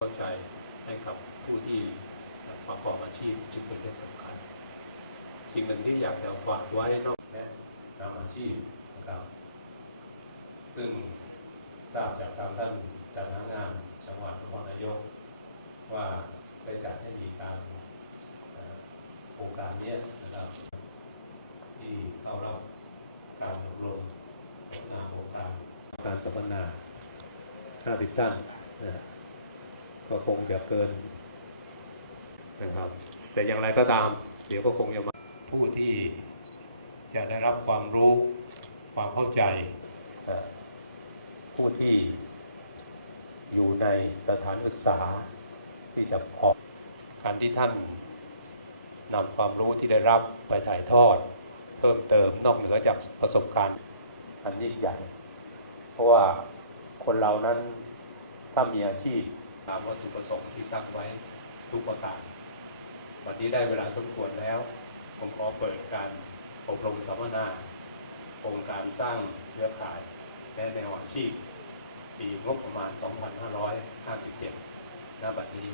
เข้าใจให้กับผู้ที่ประกอบอาชีพจึงเป็นเรื่องสำคัญ สิ่งหนึ่งที่อยากจะฝากไว้นอกและนำอาชีพนะครับ ซึ่งทราบจากทางท่านจัดหางานจังหวัดนครนายก ว่าได้จัดให้มีการโครงการนี้นะครับ ที่เข้ารับการอบรมสัมมนโครงการการสัมมนา 50 ท่านนะฮะ ก็คงจะเกินนะครับ แต่อย่างไรก็ตาม เดี๋ยวก็คงจะมาผู้ที่จะได้รับความรู้ความเข้าใจ ผู้ที่อยู่ในสถานศึกษาที่จะออกการที่ท่านนำความรู้ที่ได้รับไปถ่ายทอด เพิ่มเติมนอกเหนือจากประสบการณ์อันยิ่งใหญ่ เพราะว่าคนเรานั้นถ้ามีอาชีพ ตามวัตถุประสงค์ที่ตั้งไว้ทุกประการ วันนี้ได้เวลาสมควรแล้ว ผมขอเปิดการอบรมสัมมนาโครงการสร้างเครือข่ายและแนวอาชีพ ปีงบประมาณ 2557ณบัดนี้